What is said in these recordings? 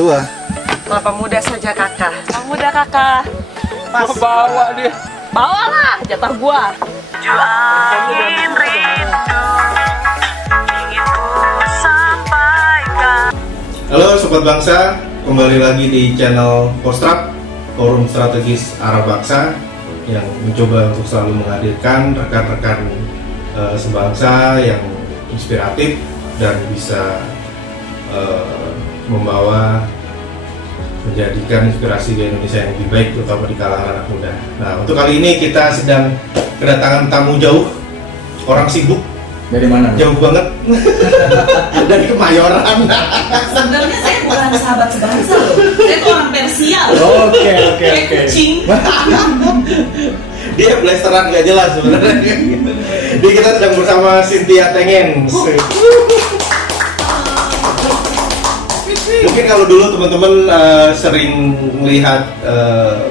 tua. Kelapa muda saja kakak. Kelapa muda kakak. Pas. Bawa dia. Bawalah jatah gua. Angin rindu ingin ku sampaikan. Halo Sobat Bangsa, kembali lagi di channel Postrap, Forum Strategis Arah Bangsa, yang mencoba untuk selalu menghadirkan rekan-rekan sebangsa yang inspiratif dan bisa membawa menjadikan inspirasi di Indonesia yang lebih baik, terutama di kalangan anak muda. Nah, untuk kali ini kita sedang kedatangan tamu jauh, orang sibuk. Dari mana? Jauh banget. Dari Kemayoran. Sebenarnya saya bukan sahabat sebangsa loh. Saya tuh orang Persia loh. Oke. Kayak kucing. Dia blasteran gak jelas sebenarnya. Jadi kita sedang bersama Cynthia Tengen. Mungkin kalau dulu teman-teman sering melihat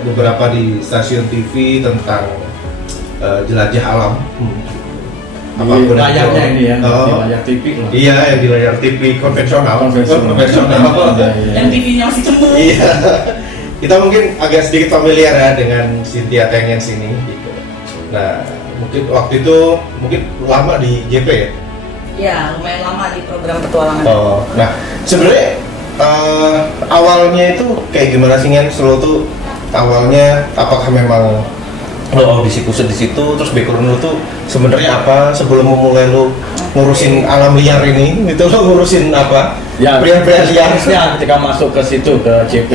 beberapa di stasiun TV tentang jelajah alam. Di layarnya ini ya, di layar TV lah. Iya, yang di layar TV konvensional. Dan TV-nya masih cemburu. Iya. Kita mungkin agak sedikit familiar ya dengan Cynthia Tengen sini. Gitu. Nah, mungkin waktu itu lama di JP ya. Ya, lumayan lama di program petualangan. Oh, nah sebenarnya awalnya itu kayak gimana sih Ngen? Lo tuh awalnya apakah memang lo audisi khusus di situ, terus background lo tuh sebenarnya apa sebelum memulai lo ngurusin alam liar ini? Itu lo ngurusin apa? Ya, pria-pria liar ketika masuk ke situ ke JP.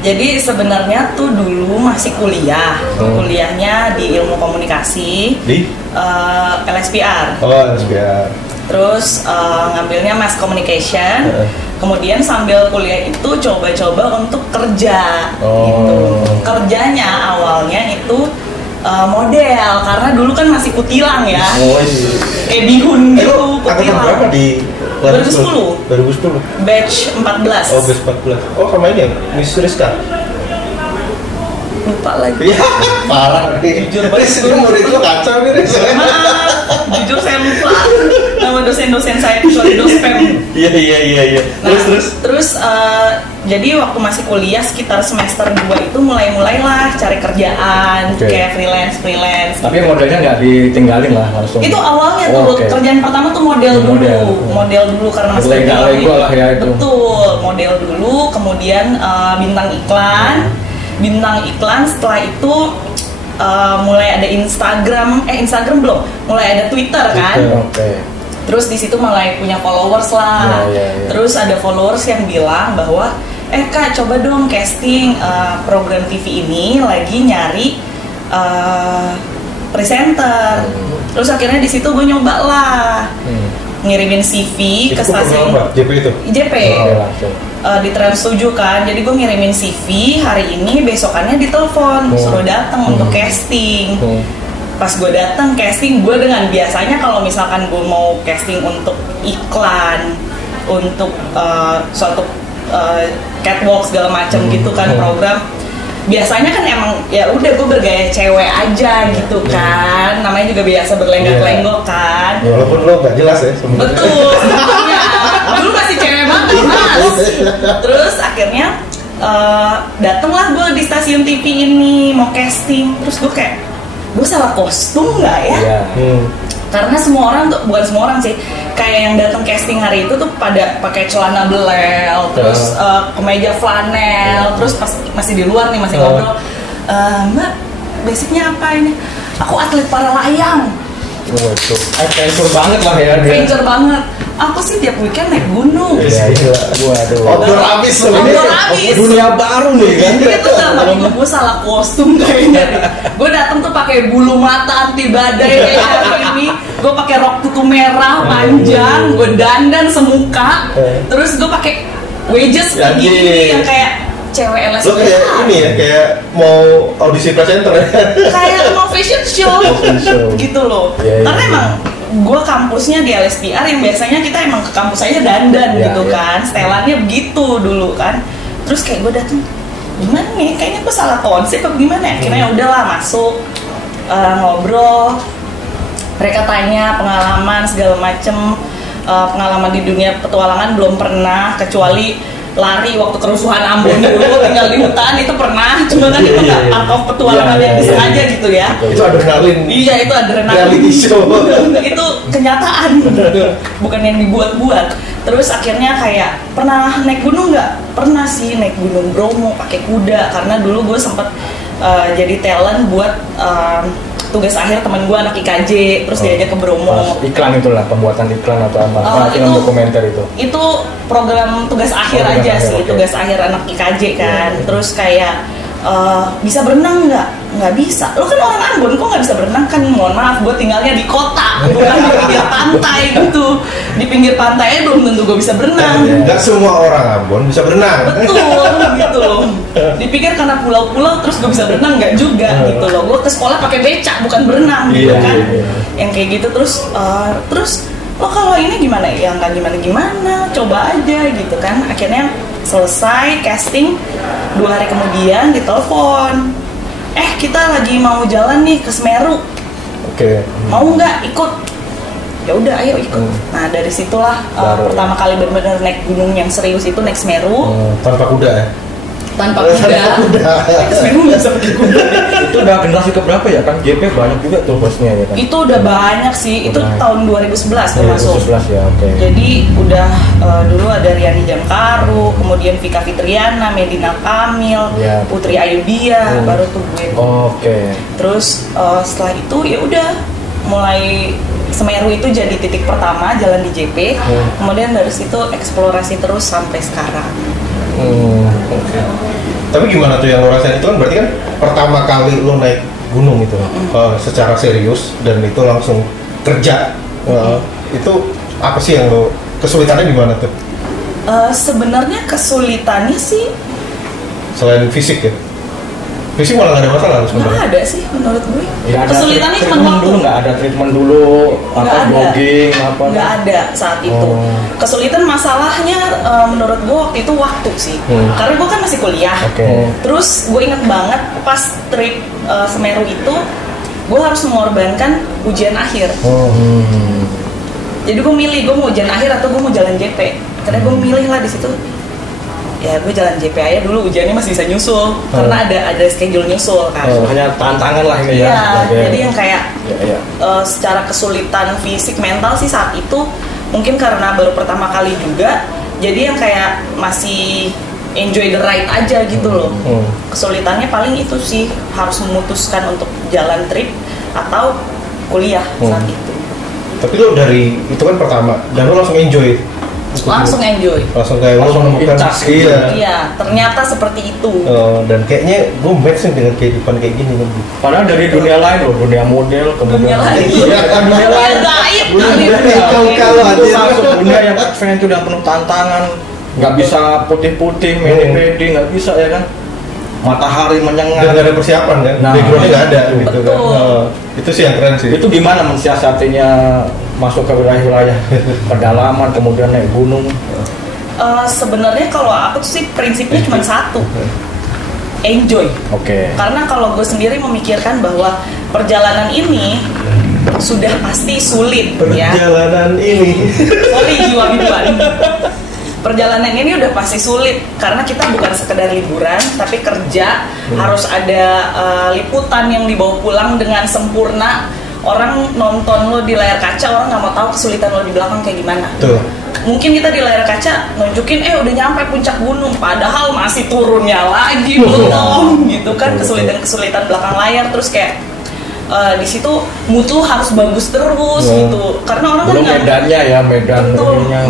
Jadi sebenarnya tuh dulu masih kuliah, kuliahnya di ilmu komunikasi di LSPR. Oh, LSPR. Terus ngambilnya mass communication. Kemudian sambil kuliah itu coba-coba untuk kerja. Gitu. Kerjanya awalnya itu model, karena dulu kan masih kutilang ya. Oh iya. Kayak bihun gitu, Angkatan kutilang. berapa di 2010. 2010. Batch 14. Oh, batch 14. Oh, sama ini ya, Miss Rizka. Lupa lagi. Iya, parah nih. Jujur banget. Ini murid lo kacau nih, Riz. Maaf, jujur saya lupa nama dosen-dosen saya, kecuali dospem. Iya. Nah, terus jadi waktu masih kuliah sekitar semester 2 itu mulailah cari kerjaan, kayak freelance. Tapi modelnya nggak ditinggalin lah langsung. Itu awalnya tuh kerjaan pertama tuh model dulu karena masih lego lah ya itu. Betul, model dulu, kemudian bintang iklan. Setelah itu mulai ada Instagram belum, mulai ada Twitter kan. Terus di situ mulai punya followers lah. Ya. Terus ada followers yang bilang bahwa Kak, coba dong casting program TV ini lagi nyari presenter. Terus akhirnya di situ gue nyoba lah. Ngirimin CV ke stasiun JP itu? JP. Di Trans 7 kan. Jadi gue ngirimin CV hari ini, besokannya ditelepon suruh datang untuk casting. Pas gue datang casting, gue dengan biasanya kalau misalkan gue mau casting untuk iklan, untuk suatu catwalk segala macam gitu kan, program, biasanya kan emang ya udah gue bergaya cewek aja gitu kan, namanya juga biasa berlenggak-lenggok kan. Walaupun lo gak jelas ya sebenarnya. Betul, sebetulnya dulu masih cewek banget mas. Terus akhirnya datanglah gue di stasiun TV ini mau casting, terus gue kayak gue salah kostum nggak ya? Karena semua orang tuh, bukan semua orang sih, kayak yang datang casting hari itu tuh pada pakai celana belel, terus kemeja flanel, terus pas masih di luar nih masih ngobrol, Mbak, basicnya apa ini? Aku atlet para layang. Adventure banget lah ya. Adventure banget. Aku sih tiap weekend naik gunung. Iya. Waduh. Outdoor abis. Dunia baru nih kan. Itu sama gue salah kostum kayaknya. Gue datang tuh pakai bulu mata anti badai kayak ini. Gue pakai rok tutu merah panjang. Gue dandan semuka. Terus gue pakai wedges kayak gini yang kayak cewek LSPR. Lo kayak ini ya, kayak mau audisi presenter ya? Kayak mau fashion show. Gitu loh. Karena emang gue kampusnya di LSPR yang biasanya kita emang ke kampus aja dandan gitu kan, setelannya begitu dulu kan. Terus kayak gue dateng, gimana nih? Kayaknya gue salah konsep apa gimana? Akhirnya udahlah masuk, ngobrol. Mereka tanya pengalaman segala macem, pengalaman di dunia petualangan belum pernah, kecuali lari waktu kerusuhan Ambon dulu, tinggal di hutan itu pernah, cuma kan itu nggak part of petualangan yang disengaja gitu ya. Itu adrenalin. Iya, itu adrenalin. Reality show. Itu kenyataan, bukan yang dibuat-buat. Terus akhirnya kayak pernah naik gunung nggak? Pernah sih naik gunung Bromo pakai kuda, karena dulu gue sempet jadi talent buat tugas akhir teman gue anak IKJ, terus diajak ke Bromo. Iklan itulah, pembuatan iklan atau apa? Film dokumenter itu. Itu program tugas akhir aja sih, okay. Tugas akhir anak IKJ kan. Terus kayak bisa berenang nggak bisa. Lo kan orang Ambon, kok nggak bisa berenang kan? Mohon maaf, gue tinggalnya di kota, bukan di pinggir pantai gitu. Di pinggir pantai belum tentu gue bisa berenang. Nggak semua orang Ambon bisa berenang. Betul, gitu loh. Dipikir karena pulau-pulau terus gue bisa berenang, nggak juga gitu loh. Gue ke sekolah pakai becak, bukan berenang gitu kan. Yang kayak gitu terus lo kalau ini gimana? Ya nggak gimana-gimana, coba aja gitu kan. Akhirnya selesai casting, 2 hari kemudian ditelepon, kita lagi mau jalan nih ke Semeru. Oke. Mau nggak ikut? Ya udah, ayo ikut. Nah dari situlah pertama kali benar-benar naik gunung yang serius itu naik Semeru. Tanpa kuda ya? Tanpa kuda. Semeru nggak bisa pakai kuda. Itu udah generasi keberapa ya kan? JP banyak juga tuh bosnya ya kan? Itu udah banyak sih. Itu tahun 2011 termasuk. 2011 ya, oke. Jadi udah dulu ada Riani Jamkaru, kemudian Vika Fitriana, Medina Kamil, Putri Ayudhya, baru tuh gue. Oke. Terus setelah itu ya udah mulai Semeru itu jadi titik pertama jalan di JP. Kemudian dari situ eksplorasi terus sampai sekarang. Oke. Tapi gimana tuh yang lo rasain itu kan berarti kan pertama kali lo naik gunung itu secara serius dan itu langsung kerja. Itu apa sih yang lo kesulitannya gimana tuh? Sebenarnya kesulitannya sih selain fisik ya. Fisik malah nggak ada masalah sebenarnya. Nggak ada sih menurut gue. Ya, kesulitannya cuma waktu. Dulu nggak ada treatment dulu, jogging apa? Nggak ada saat itu. Kesulitan masalahnya menurut gue waktu itu waktu sih. Karena gue kan masih kuliah. Terus gue inget banget pas trip Semeru itu, gue harus mengorbankan ujian akhir. Jadi gue milih, gue mau ujian akhir atau gue mau jalan JP. Karena gue milih lah di situ. Ya gue jalan JP aja dulu, ujiannya masih bisa nyusul karena ada schedule nyusul kan. Hanya tantangan lah ini ya. Jadi yang kayak secara kesulitan fisik mental sih saat itu mungkin karena baru pertama kali juga. Jadi yang kayak masih enjoy the ride aja gitu loh. Kesulitannya paling itu sih, harus memutuskan untuk jalan trip atau kuliah saat itu. Tapi lo dari itu kan pertama dan lo langsung enjoy. Langsung enjoy. Langsung kayak lo menemukan iya, ternyata seperti itu. Dan kayaknya gue match dengan kehidupan kayak gini nih. Padahal dari dunia lain loh, dunia model, kemudian dunia lain gaib. Kalau masuk dunia yang adventure dan penuh tantangan, nggak bisa putih-putih, medi-medi, nggak bisa ya kan. Matahari menyengat. Dan nggak ada persiapan kan, backgroundnya nggak ada gitu kan. Itu sih yang keren sih. Itu gimana mensiasatinya masuk ke wilayah-wilayah pedalaman, kemudian naik gunung? Sebenarnya kalau aku tuh sih prinsipnya cuma satu, enjoy. Karena kalau gue sendiri memikirkan bahwa perjalanan ini sudah pasti sulit. Perjalanan ini. Sorry jiwa-jiwaan. Perjalanan ini udah pasti sulit karena kita bukan sekedar liburan tapi kerja, harus ada liputan yang dibawa pulang dengan sempurna. Orang nonton lo di layar kaca, orang nggak mau tahu kesulitan lo di belakang kayak gimana. Mungkin kita di layar kaca nunjukin udah nyampe puncak gunung, padahal masih turunnya lagi belum gitu kan. Kesulitan belakang layar, terus kayak di situ mood lo harus bagus terus gitu, karena orang belum kan medannya ya,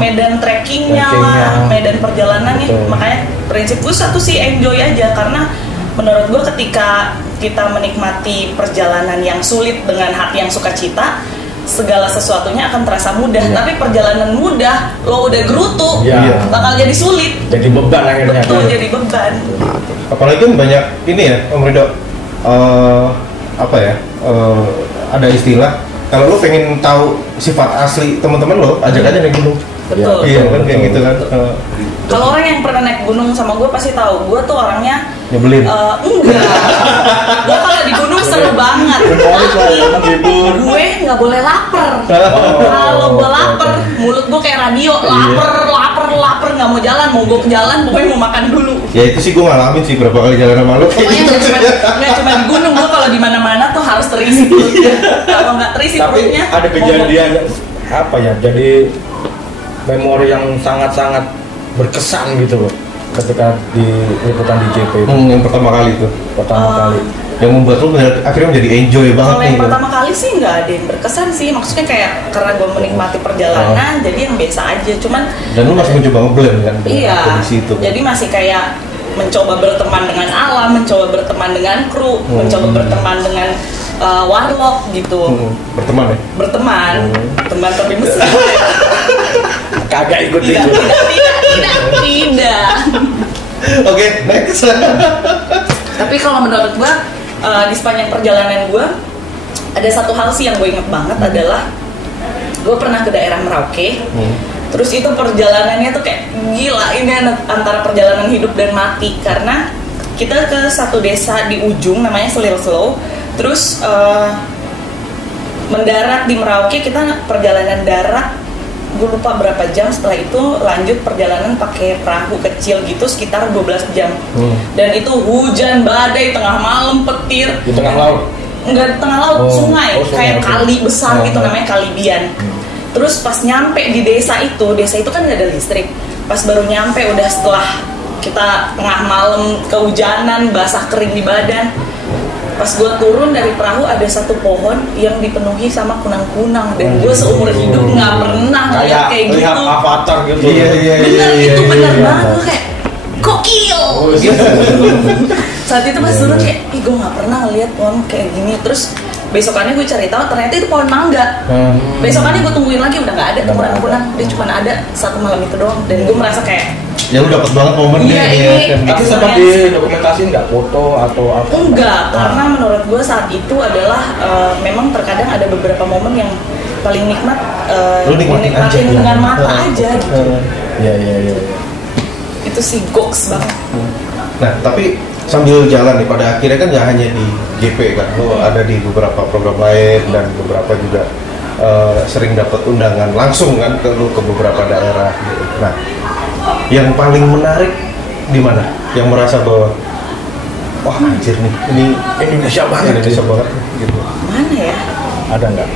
medan trekkingnya lah, medan perjalanannya. Makanya prinsip gue satu sih, enjoy aja. Karena menurut gue ketika kita menikmati perjalanan yang sulit dengan hati yang sukacita, segala sesuatunya akan terasa mudah. Tapi perjalanan mudah lo udah gerutu, bakal jadi sulit, jadi beban akhirnya. Betul, jadi beban. Apalagi kan banyak ini ya Om Ridho, ada istilah kalau lo pengen tahu sifat asli teman-teman lo, ajak aja naik gunung. Betul. Iya kan kayak gitu kan. Kalau orang yang pernah naik gunung sama gue pasti tahu, gue tuh orangnya nyebelin. Enggak. Gue kalau di gunung seru banget. memoris lah ya, menghibur. Gue nggak boleh lapar. Oh, Kalau gue oke, lapar, oke. mulut gue kayak radio, lapar, nggak mau jalan, mogok jalan, pokoknya mau makan dulu. Ya itu sih gue ngalamin sih berapa kali jalan sama lu. Pokoknya nggak cuma di gunung, gue kalau di mana-mana tuh harus terisi perutnya. Kalau nggak terisi Tapi perutnya, ada kejadian yang apa ya? Jadi memori yang sangat-sangat berkesan gitu loh ketika di liputan di JP itu Yang pertama kali itu. pertama kali. Yang membuat lu akhirnya menjadi enjoy banget kalau nih. yang pertama kali sih nggak ada yang berkesan sih, maksudnya kayak karena gue menikmati perjalanan, jadi yang biasa aja. Cuman Dan lu masih mencoba ngeblend kan dengan iya, kondisi itu. jadi masih kayak mencoba berteman dengan alam, mencoba berteman dengan kru, mencoba berteman dengan warlock gitu. Berteman ya? Berteman, teman tapi mesra. Kagak ikut Tidak, ikut. tidak. Oke, next. Tapi kalau menurut gua di sepanjang perjalanan gua ada satu hal sih yang gue inget banget adalah gue pernah ke daerah Merauke. Terus itu perjalanannya tuh kayak gila, ini antara perjalanan hidup dan mati karena kita ke satu desa di ujung namanya Selilslow. Terus mendarat di Merauke, kita perjalanan darat, gue lupa berapa jam. Setelah itu lanjut perjalanan pakai perahu kecil gitu sekitar 12 jam. Dan itu hujan badai tengah malam, petir Di tengah laut. enggak di tengah laut, sungai, kayak oke. kali besar gitu namanya Kali Bian. Terus pas nyampe di desa itu kan nggak ada listrik. Pas baru nyampe udah setelah kita tengah malam kehujanan, basah kering di badan. Pas gue turun dari perahu ada satu pohon yang dipenuhi sama kunang-kunang dan gue seumur hidup nggak pernah ngeliat kayak lihat gitu. avatar gitu. Iya. Bener, itu bener iya. banget. Gue kayak gokil gitu. Saat itu pas turun kayak, ih gue nggak pernah ngeliat pohon kayak gini. Terus besokannya gue cari tahu ternyata itu pohon mangga. Besokannya gue tungguin lagi udah nggak ada tuh kunang-kunang. Dia cuma ada satu malam itu doang dan gue merasa kayak Ya lu dapat banget momennya Iya, ya. ini- Itu sempat didokumentasiin nggak foto atau apa? enggak, karena menurut gue saat itu adalah memang terkadang ada beberapa momen yang paling nikmat Lu nikmatin aja, dinikmatin ya. dengan mata aja gitu. Iya. Itu sih goks banget. Nah, tapi sambil jalan nih pada akhirnya kan nggak hanya di JP kan, lo ada di beberapa program lain dan beberapa juga sering dapat undangan langsung kan ke lu ke beberapa daerah gitu. Nah, yang paling menarik di mana? Yang merasa bahwa wah anjir nih, ini Indonesia banget. Indonesia banget gitu. Mana ya? Ada nggak?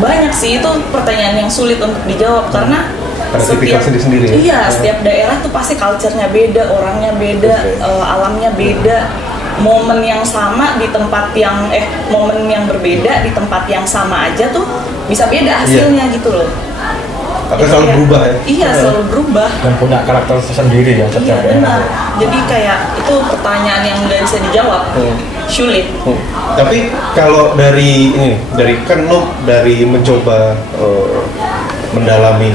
Banyak sih, itu pertanyaan yang sulit untuk dijawab karena Karena tipikal sendiri-sendiri ya? Iya, setiap daerah tuh pasti culture-nya beda, orangnya beda, alamnya beda. Momen yang sama di tempat yang momen yang berbeda di tempat yang sama aja tuh bisa beda hasilnya gitu loh. Akan Jadi selalu kayak- berubah ya? Iya, selalu berubah. Dan punya karakter tersendiri ya Iya setiap benar. daerah. Jadi kayak itu pertanyaan yang nggak bisa dijawab. Sulit. Tapi kalau dari ini, dari kan lo dari mencoba mendalami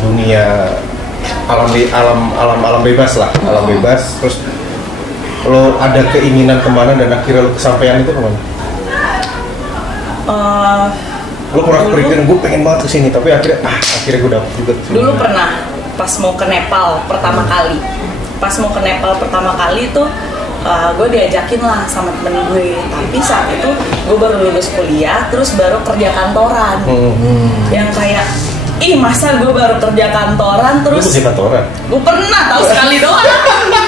dunia alam bebas lah, alam bebas, terus lo ada keinginan kemana dan akhirnya lo kesampaian itu kemana? Lo pernah Dulu- kepikiran gue pengen banget kesini, tapi akhirnya gue dapet juga kesini. Dulu pernah pas mau ke Nepal pertama kali. Pas mau ke Nepal pertama kali itu gue diajakin lah sama temen gue. Tapi saat itu gue baru lulus kuliah, terus baru kerja kantoran. Yang kayak, ih masa gue baru kerja kantoran Lo terus kerja kantoran? gue pernah tahu sekali doang.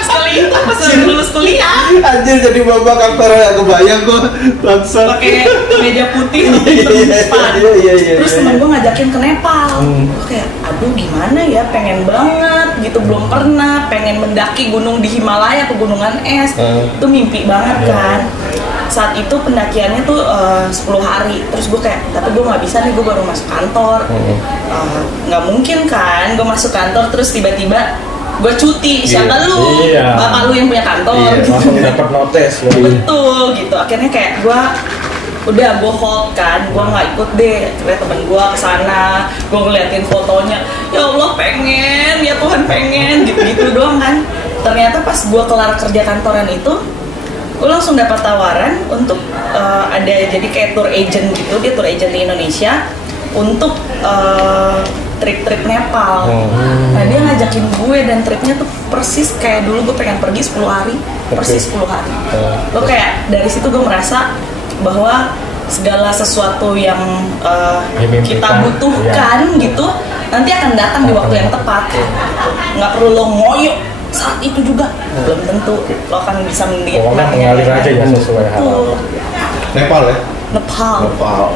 Sekali itu pas baru lulus kuliah. Anjir jadi bapak kantoran gak kebayang gue bangsa. Pakai meja putih Iya, depan. iya. Terus temen gue ngajakin ke Nepal. Gue kayak, aduh gimana ya, pengen banget gitu, belum pernah, pengen mendaki gunung di Himalaya, pegunungan es. Itu mimpi banget kan. Saat itu pendakiannya tuh 10 hari. Terus gue kayak, tapi gue nggak bisa nih, gue baru masuk kantor. Nggak mungkin kan, gue masuk kantor terus tiba-tiba gue cuti. Siapa lu? Iya. Bapak lu yang punya kantor. Iya, gitu. langsung dapat notes ya. Betul gitu. Akhirnya kayak gue hold kan, gue nggak ikut deh. Akhirnya temen gue kesana, gue ngeliatin fotonya, ya Allah pengen, ya Tuhan pengen, gitu-gitu doang kan. Ternyata pas gue kelar kerja kantoran itu, gue langsung dapat tawaran untuk ada jadi kayak tour agent gitu, dia tour agent di Indonesia untuk trip-trip Nepal. Nah dia ngajakin gue dan tripnya tuh persis kayak dulu gue pengen pergi 10 hari, persis 10 hari. Lo kayak dari situ gue merasa bahwa segala sesuatu yang kita Dimimpikan, butuhkan gitu nanti akan datang di waktu yang tepat. Nggak perlu lo ngoyo saat itu juga, belum tentu lo akan bisa Pokoknya mengalir aja ya sesuai harapan. Nepal ya. Nepal.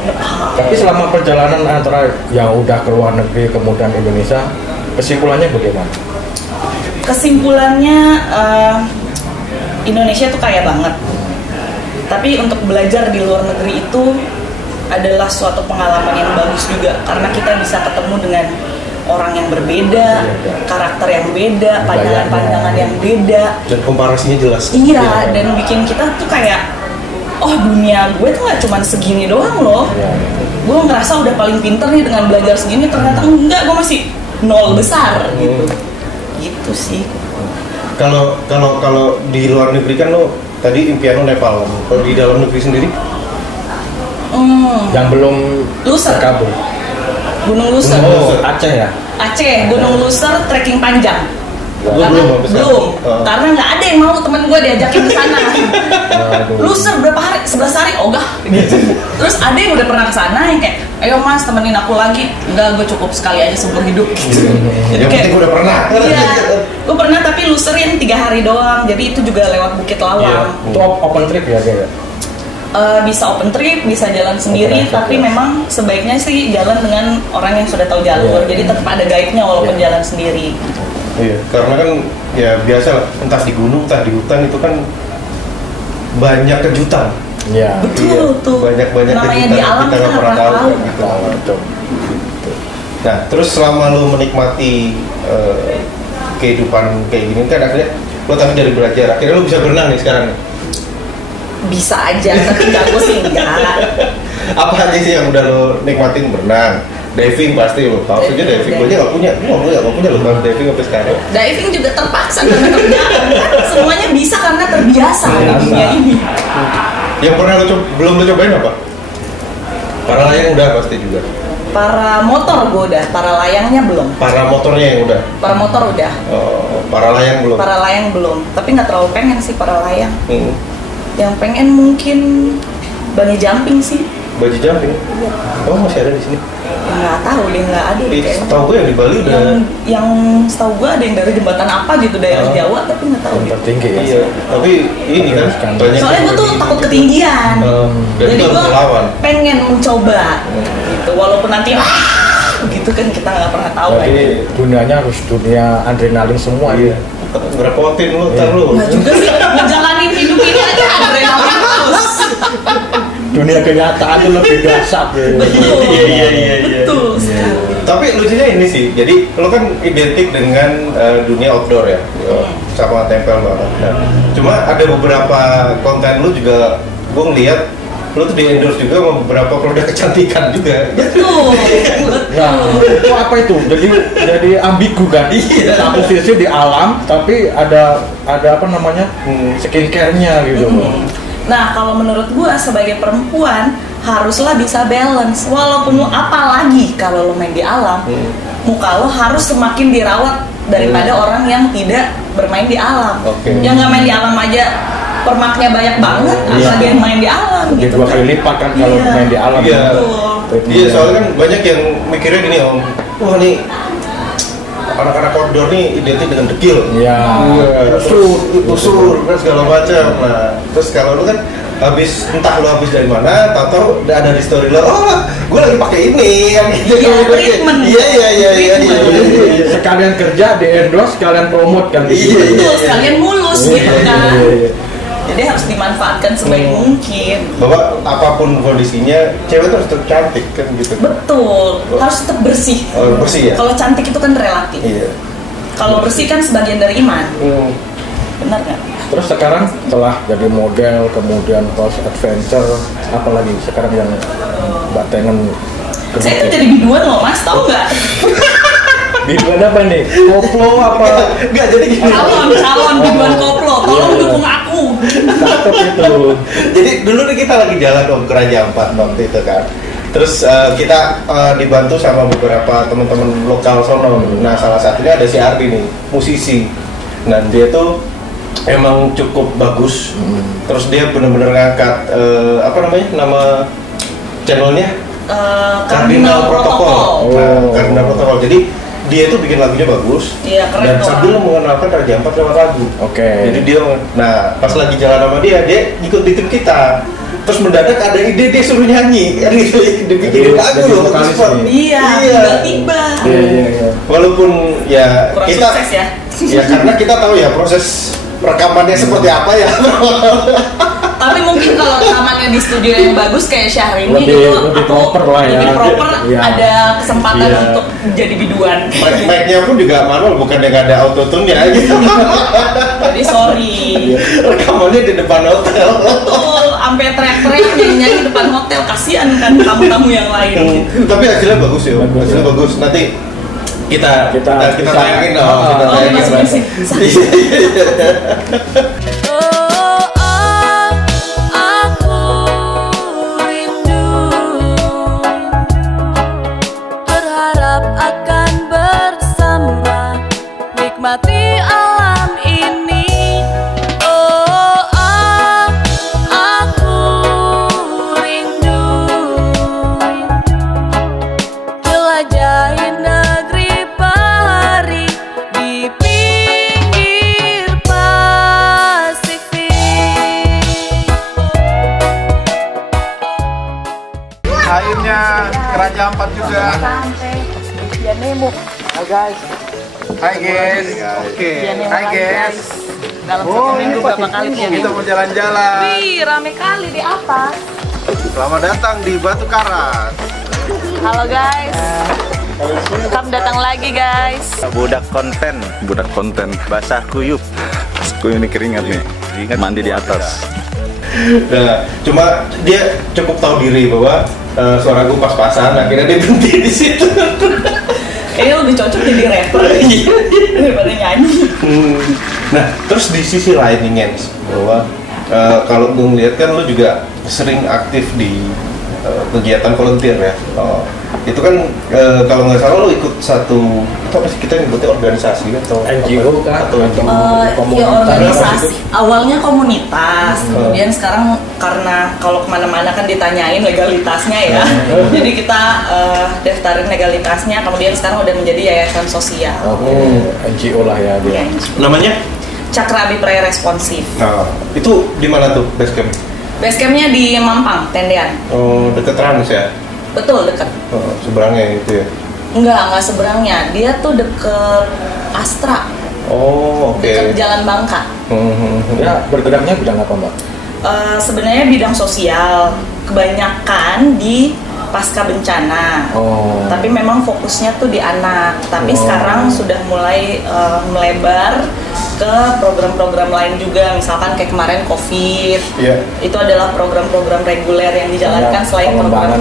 Tapi selama perjalanan antara yang udah ke luar negeri kemudian Indonesia, kesimpulannya bagaimana? Kesimpulannya Indonesia tuh kaya banget. Tapi untuk belajar di luar negeri itu adalah suatu pengalaman yang bagus juga karena kita bisa ketemu dengan orang yang berbeda, karakter yang beda, pandangan-pandangan yang beda. Dan komparasinya jelas. Iya, dan bikin kita tuh kayak oh dunia gue tuh gak cuma segini doang loh. Gue ngerasa udah paling pinter nih dengan belajar segini, ternyata enggak, gue masih nol besar gitu. Gitu sih. Kalau di luar negeri kan lo tadi impian lo Nepal. Kalau di dalam negeri sendiri? Yang belum Luser. terkabul. Gunung Luser. Gunung Luser. Aceh ya? Aceh, Gunung Luser trekking panjang. Gue Karena belum sampai sana. belum, karena nggak ada yang mau temen gue diajakin ke sana. Luser berapa hari? 11 hari, ogah. Terus ada yang udah pernah ke sana yang kayak, ayo mas temenin aku lagi. Enggak, gue cukup sekali aja seumur hidup. Gitu. Yang penting gue udah pernah. Iya, gue pernah tapi Luser yang 3 hari doang. Jadi itu juga lewat Bukit Lawang. Itu open trip ya kayak? Bisa open trip, bisa jalan sendiri, Open trip, tapi ya. memang sebaiknya sih jalan dengan orang yang sudah tahu jalur. Iya. Jadi tetap ada guide-nya walaupun jalan sendiri. Iya, karena kan ya biasa lah, entah di gunung, entah di hutan itu kan banyak kejutan. Iya. Betul tuh. Banyak Namanya kejutan di alam kita kita nggak pernah tahu tahu. gitu. Nah, terus selama lo menikmati kehidupan kayak gini kan akhirnya lo tadi dari belajar, akhirnya lo bisa berenang nih sekarang. Bisa aja, tapi jago sih enggak. Apa aja sih yang udah lo nikmatin berenang? Diving pasti lo tahu saja diving gue aja nggak punya, gue nggak punya lo tahu diving sampai sekarang. Diving juga terpaksa karena kerjaan. Semuanya bisa karena terbiasa di dunia ini. Yang pernah belum lo cobain apa? Para layang udah pasti juga. Para motor gue udah, para layangnya belum. Para motornya yang udah. Para motor udah, Oh, para layang belum. para layang belum. Tapi nggak terlalu pengen sih para layang. Yang pengen mungkin bungee jumping sih. Bungee jumping. Oh masih ada di sini. Nggak tahu deh, nggak ada deh kayaknya. Tahu gue yang di Bali udah. Yang setahu gue ada yang dari jembatan apa gitu daerah Jawa, tapi nggak tahu Yang deh. tertinggi ya? Iya, tapi ini kan banyak. Soalnya gue tuh takut ketinggian. Dan Jadi itu gue harus melawan. pengen mencoba gitu, walaupun nanti gitu kan kita nggak pernah tahu kan. Jadi dunianya harus dunia adrenalin semua Iya. Ngerepotin lu, ntar lu. Nggak juga sih, ngejalanin hidup ini aja adrenalin terus. Dunia kenyataan itu lebih dahsyat ya. Betul. Iya. Betul sekali. Tapi lucunya ini sih, jadi lu kan identik dengan dunia outdoor ya, sama tempel banget. Nah, cuma ada beberapa konten lu juga, gue ngeliat lu tuh di endorse juga sama beberapa produk kecantikan juga. Betul. Nah, itu apa itu? Jadi ambigu kan? Iya. Satu sisi di alam, tapi ada apa namanya skincare-nya gitu. Nah, kalau menurut gua sebagai perempuan haruslah bisa balance. Walaupun lo apalagi kalau lo main di alam, muka lo harus semakin dirawat daripada orang yang tidak bermain di alam. Oke. Yang nggak main di alam aja permaknya banyak banget, apalagi yang main di alam. Jadi gitu dua kan. kali lipat kan kalau Iya. main di alam. Iya. Betul. Iya, soalnya kan banyak yang mikirnya gini om, wah nih anak-anak outdoor nih identik dengan dekil. Iya. Usur, dan segala macam. Nah, terus kalau lu kan habis entah lu habis dari mana, tahu ada di story lo, oh, gue lagi pakai ini yang gitu. Iya, treatment. Iya. Sekalian kerja di endorse, sekalian promote kan. Iya. Betul, sekalian mulus gitu kan. Iya. Jadi harus dimanfaatkan sebaik mungkin. Bahwa apapun kondisinya, cewek tuh harus tetap cantik kan gitu. Betul, harus tetap bersih. Oh, bersih ya? Kalau cantik itu kan relatif. Iya. Kalau bersih kan sebagian dari iman. Benar nggak? Terus sekarang setelah jadi model, kemudian host adventure, apalagi sekarang yang Mbak Tengen Saya tuh jadi biduan loh mas, tahu nggak? biduan apa nih? Koplo apa? Enggak, jadi gini. Calon biduan koplo, tolong Iya. dukung aku. Cakep itu. Jadi dulu nih kita lagi jalan om ke Raja Ampat waktu itu kan. Terus kita dibantu sama beberapa teman-teman lokal sono. Nah salah satunya ada si Ardi nih, musisi. Nah dia tuh emang cukup bagus. Terus dia benar-benar ngangkat nama channelnya Cardinal Protocol. Nah, Cardinal Protocol. Jadi dia itu bikin lagunya bagus. Iya, keren. Dan sambil mengenalkan Raja Ampat lewat lagu. Jadi dia, pas lagi jalan sama dia ikut di tim kita. Terus mendadak ada ide dia suruh nyanyi, kan gitu, dibikin lagu loh. Iya, tiba-tiba. Iya. Walaupun ya kurang kita sukses ya. Ya karena kita tahu ya proses rekamannya seperti apa ya. Tapi mungkin kalau rekamannya di studio yang bagus kayak Syahrini lebih proper lah ya. Lebih proper, Iya. ada kesempatan untuk jadi biduan. Mic-nya pun juga manual, bukan yang ada autotune ya gitu. Jadi sorry. Rekamannya di depan hotel. Betul, sampai teriak-teriak nyanyi di depan hotel, kasihan kan tamu-tamu yang lain. Tapi hasilnya bagus ya. Hasilnya bagus. Nanti kita tayangin dong. Kita tayangin. Nikmati alam ini. Aku rindu jelajahi negeri pari di pinggir Pasifik. Akhirnya Raja Ampat juga. Hai guys. Oke. Hai guys. Dalam satu minggu berapa kali Kita mau jalan-jalan. Wih, rame kali di atas. Selamat datang di Batu Karas. Halo guys. Kamu datang lagi guys. Budak konten basah kuyup. Kuyup ini keringat nih. Mandi di atas. Nah, cuma dia cukup tahu diri bahwa suara gue pas-pasan, akhirnya dia berhenti di situ. Kayaknya lebih cocok jadi rapper daripada nyanyi. Nah, terus di sisi lain nih Ngens, bahwa kalau gue ngeliat kan lo juga sering aktif di kegiatan volunteer ya. Itu kan kalau nggak salah lo ikut satu, itu apa sih kita nyebutnya organisasi atau NGO kan? atau Ya organisasi, awalnya komunitas, kemudian sekarang karena kalau kemana-mana kan ditanyain legalitasnya ya, jadi kita daftarin legalitasnya, kemudian sekarang udah menjadi yayasan sosial. NGO lah ya dia. namanya? Cakra Abipraya Responsif. Nah, itu di mana tuh basecamp? Basecampnya di Mampang, Tendean. Oh, deket Trans ya? Betul, deket. Seberangnya itu ya? Enggak seberangnya. Dia tuh deket Astra, Oh, oke. deket Jalan Bangka. Ya bergeraknya bidang apa Mbak? Sebenarnya bidang sosial, kebanyakan di pasca bencana. Tapi memang fokusnya tuh di anak. Tapi sekarang sudah mulai melebar ke program-program lain juga, misalkan kayak kemarin COVID. Itu adalah program-program reguler yang dijalankan selain program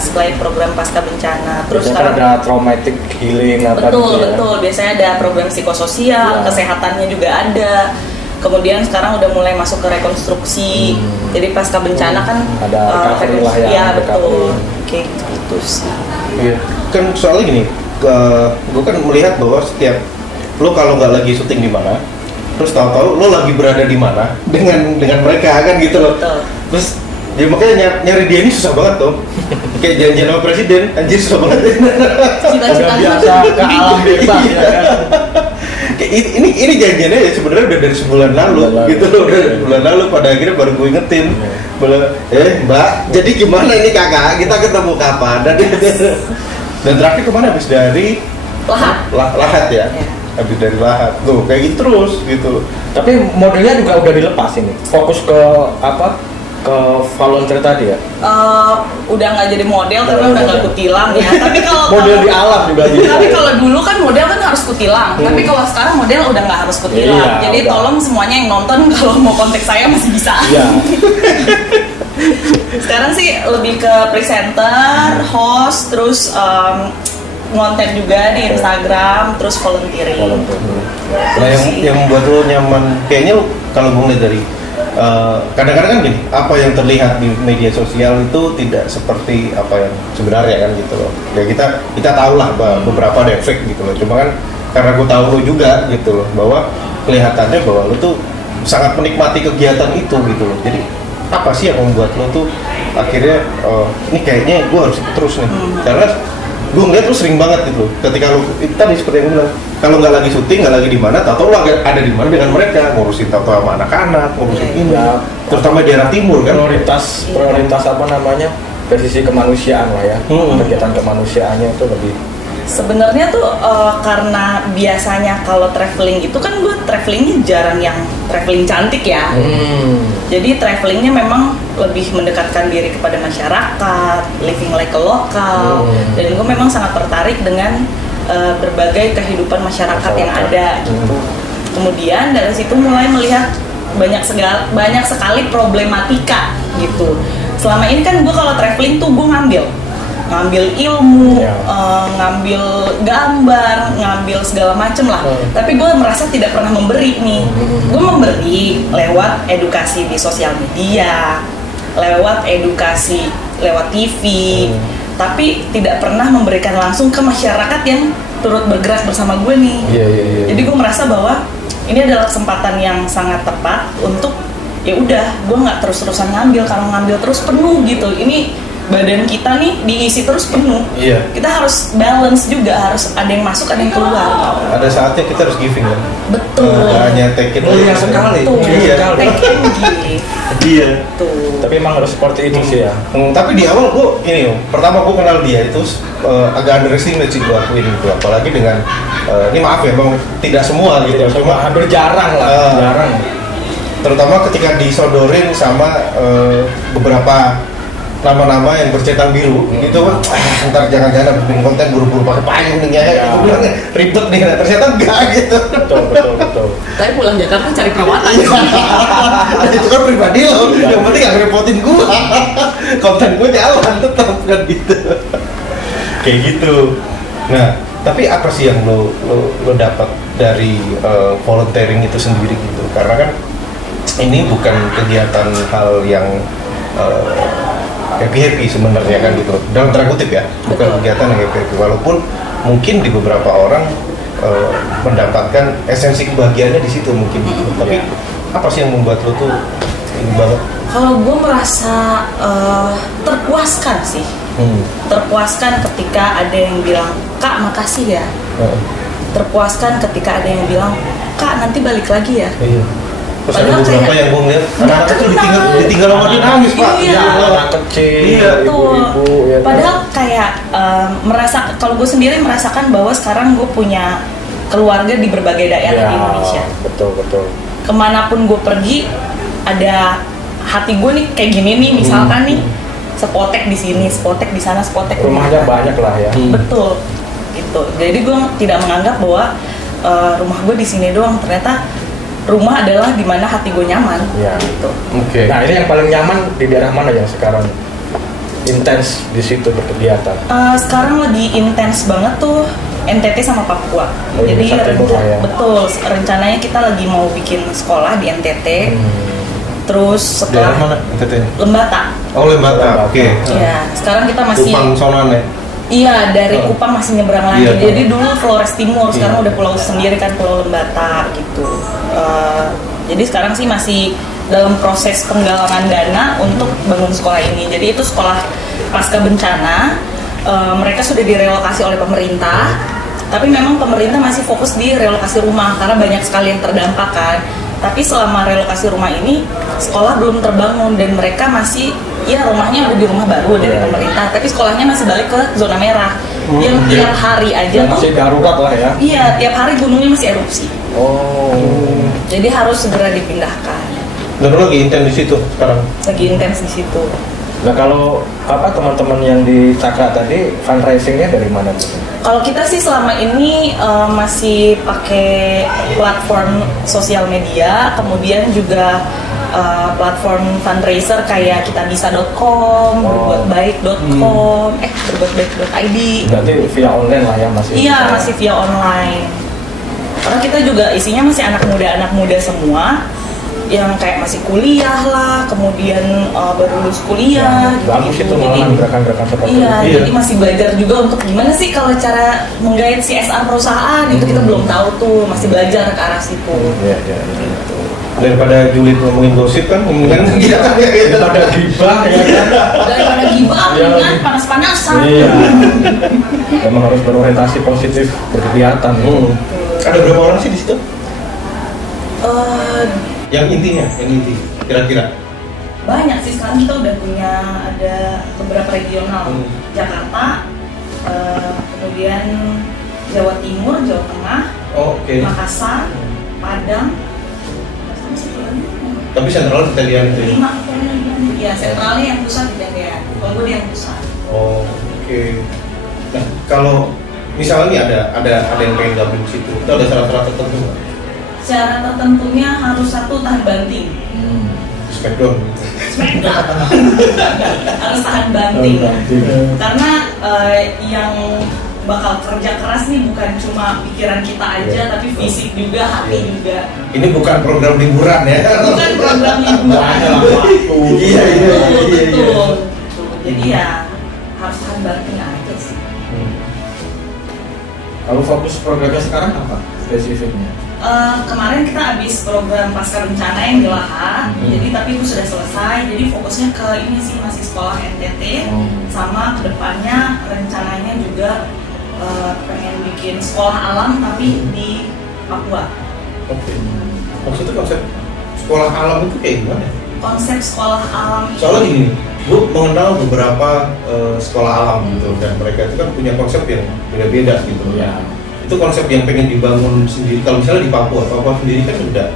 selain program pasca bencana. Terus sekarang ada traumatic healing apa gitu ya? Betul, biasanya ada program psikososial, kesehatannya juga ada. Kemudian sekarang udah mulai masuk ke rekonstruksi. Jadi pasca bencana kan ada recovery lah ya. Iya, betul. Kayak gitu sih. Iya, kan soalnya gini, gue kan melihat bahwa setiap lo kalau nggak lagi syuting di mana, terus tahu-tahu lo lagi berada di mana dengan mereka kan gitu loh. Betul. Terus ya makanya nyari dia ini susah banget tuh. Kayak janjian sama presiden, anjir susah banget. Cita-cita biasa ke alam bebas ya kan. Kayak ini janjiannya ya sebenarnya udah dari sebulan lalu gitu loh, udah dari sebulan lalu, pada akhirnya baru gue ingetin. Mbak, jadi gimana ini kakak, kita ketemu kapan? Dan terakhir kemana habis dari Lahat ya? Habis dari Lahat tuh kayak gitu terus gitu. Tapi modelnya juga udah dilepas ini, fokus ke apa, ke volunteer tadi ya? Udah nggak jadi model karena udah nggak kutilang ya. Tapi kalau model di alam juga bisa. Tapi kalau dulu kan model kan harus kutilang. Tapi kalau sekarang model udah nggak harus kutilang. Iya, jadi udah. tolong semuanya yang nonton kalau mau kontak saya masih bisa. Iya. Sekarang sih lebih ke presenter, host, terus ngonten juga di Instagram, terus volunteering. Nah yang membuat lo nyaman, kayaknya lo kalau gue ngeliat dari kadang-kadang kan gini, apa yang terlihat di media sosial itu tidak seperti apa yang sebenarnya kan gitu loh. Ya kita tahu lah beberapa ada efek gitu loh. Cuma kan karena gue tahu lo juga gitu loh, bahwa kelihatannya bahwa lu tuh sangat menikmati kegiatan itu gitu loh. Jadi apa sih yang membuat lu tuh akhirnya ini kayaknya gue harus ikut terus nih? Karena gue ngeliat lu sering banget gitu loh. Ketika lu tadi seperti yang gue bilang, kalau nggak lagi syuting, nggak lagi di mana, tahu lu ada di mana dengan mereka, ngurusin tahu sama anak-anak, ngurusin ini, terutama di daerah timur kan. Prioritas apa namanya? Dari sisi kemanusiaan lah ya. Kegiatan kemanusiaannya itu lebih. Sebenarnya tuh karena biasanya kalau traveling itu kan gue travelingnya jarang yang traveling cantik ya. Jadi travelingnya memang lebih mendekatkan diri kepada masyarakat, living like a local. Dan gue memang sangat tertarik dengan berbagai kehidupan masyarakat yang ada gitu. Kemudian dari situ mulai melihat banyak sekali problematika gitu. Selama ini kan gue kalau traveling tuh gue ngambil ilmu, ngambil gambar, ngambil segala macem lah. Tapi gue merasa tidak pernah memberi nih. Gue memberi lewat edukasi di sosial media, lewat edukasi lewat TV, tapi tidak pernah memberikan langsung ke masyarakat yang turut bergerak bersama gue nih. Jadi gue merasa bahwa ini adalah kesempatan yang sangat tepat untuk ya udah, gue nggak terus-terusan ngambil. Kalau ngambil terus penuh gitu. Ini badan kita nih diisi terus penuh. Kita harus balance juga, harus ada yang masuk, ada yang keluar. Ada saatnya kita harus giving kan. Betul. Nggak hanya take it Mulia sekali. Take and give. Tapi emang harus seperti itu sih ya. Tapi di awal pertama gue kenal dia itu agak underestimate sih gue akuin itu. Apalagi dengan ini maaf ya, memang tidak semua gitu. Cuma hampir jarang lah. Jarang. Terutama ketika disodorin sama beberapa nama-nama yang bercetak biru gitu kan, ntar jangan-jangan bikin konten buru-buru pakai payung nih ya, gue bilang ribet nih, nah, ternyata enggak gitu. Betul. Tapi pulang Jakarta cari perawatan. Itu kan pribadi lo, yang penting gak ngerepotin gue, konten gue jalan tetap kan gitu. Kayak gitu. Nah, tapi apa sih yang lo dapat dari volunteering itu sendiri gitu? Karena kan ini bukan kegiatan hal yang happy sebenarnya kan gitu, dalam tanda kutip ya, bukan kegiatan yang happy, walaupun mungkin di beberapa orang mendapatkan esensi kebahagiaannya di situ mungkin. Tapi apa sih yang membuat lo tuh ini banget? Kalau gue merasa terpuaskan sih, terpuaskan ketika ada yang bilang, Kak makasih ya, terpuaskan ketika ada yang bilang, Kak nanti balik lagi ya. Terus ada beberapa yang gue ngeliat anak kecil ditinggal sama dia nangis pak. Anak kecil, ibu-ibu. Padahal kayak kalau gue sendiri merasakan bahwa sekarang gue punya keluarga di berbagai daerah di Indonesia. Betul. Kemanapun gue pergi, ada hati gue nih kayak gini nih, misalkan nih spotek di sini, spotek di sana, spotek. Rumahnya banyak lah ya. Betul, gitu. Jadi gue tidak menganggap bahwa rumah gue di sini doang. Ternyata rumah adalah di mana hati gue nyaman. Gitu. Nah ini yang paling nyaman di daerah mana yang sekarang intens di situ berkegiatan? Sekarang lagi intens banget tuh NTT sama Papua. Jadi betul, rencananya kita lagi mau bikin sekolah di NTT. Terus setelah mana NTT? Lembata. Oh Lembata, oke. Ya, sekarang kita masih Kupang sonan ya? Iya, dari Kupang masih nyebrang lagi. Jadi dulu Flores Timur, sekarang udah pulau sendiri kan, Pulau Lembata gitu. Jadi sekarang sih masih dalam proses penggalangan dana untuk bangun sekolah ini. Jadi itu sekolah pasca bencana. Mereka sudah direlokasi oleh pemerintah, tapi memang pemerintah masih fokus di relokasi rumah karena banyak sekali yang terdampak kan. Tapi selama relokasi rumah ini, sekolah belum terbangun dan mereka masih, ya rumahnya udah di rumah baru dari pemerintah, tapi sekolahnya masih balik ke zona merah. Yang tiap hari aja tuh masih darurat lah ya. Iya, tiap hari gunungnya masih erupsi. Jadi harus segera dipindahkan. Dan lo lagi intens di situ sekarang? Lagi intens di situ. Nah kalau teman-teman yang di Cakra tadi fundraisingnya dari mana tuh? Kalau kita sih selama ini masih pakai platform sosial media, kemudian juga platform fundraiser kayak kitabisa.com, berbuatbaik.com, berbuatbaik.id. Berarti via online lah ya masih? Iya, masih via online. Karena kita juga isinya masih anak muda semua. yang kayak masih kuliah lah, kemudian baru lulus kuliah. Bagus itu malah gerakan-gerakan seperti iya, jadi masih belajar juga untuk gimana sih kalau cara menggait CSR perusahaan itu kita belum tahu tuh, masih belajar ke arah situ. Iya. Gitu. Daripada julid ngomongin gosip kan, mendingan kita Daripada gibah ya kan. Daripada gibah, mendingan panas-panasan. Iya. Emang harus berorientasi positif berkegiatan. Ada berapa orang sih di situ? Yang inti, kira-kira? Banyak sih, sekarang kita udah punya ada beberapa regional. Jakarta, kemudian Jawa Timur, Jawa Tengah, Makassar, Padang. Tapi sentral kita lihat itu ya? 5. Ya, sentralnya yang pusat di Tendean. Kalau gue yang pusat. Oke. Nah, kalau misalnya ada yang pengen gabung di situ, itu ada syarat-syarat tertentu nggak? Syarat tertentunya harus 1 tahan banting. Smackdown. Harus tahan banting. Karena yang bakal kerja keras nih bukan cuma pikiran kita aja, tapi fisik juga, hati juga. Ini bukan program liburan ya? Bukan program liburan. Iya. Betul. Jadi ya harus tahan banting aja sih. Kalau fokus programnya sekarang apa spesifiknya? Kemarin kita habis program pasca bencana yang di Lahat, jadi tapi itu sudah selesai. Jadi fokusnya ke ini sih, masih sekolah NTT, sama kedepannya rencananya juga pengen bikin sekolah alam tapi di Papua. Oke. Maksudnya konsep sekolah alam itu kayak gimana? Konsep sekolah alam itu Soalnya gini, gue mengenal beberapa sekolah alam gitu, dan mereka itu kan punya konsep yang beda-beda gitu. Ya. Itu konsep yang pengen dibangun sendiri. Kalau misalnya di Papua sendiri kan udah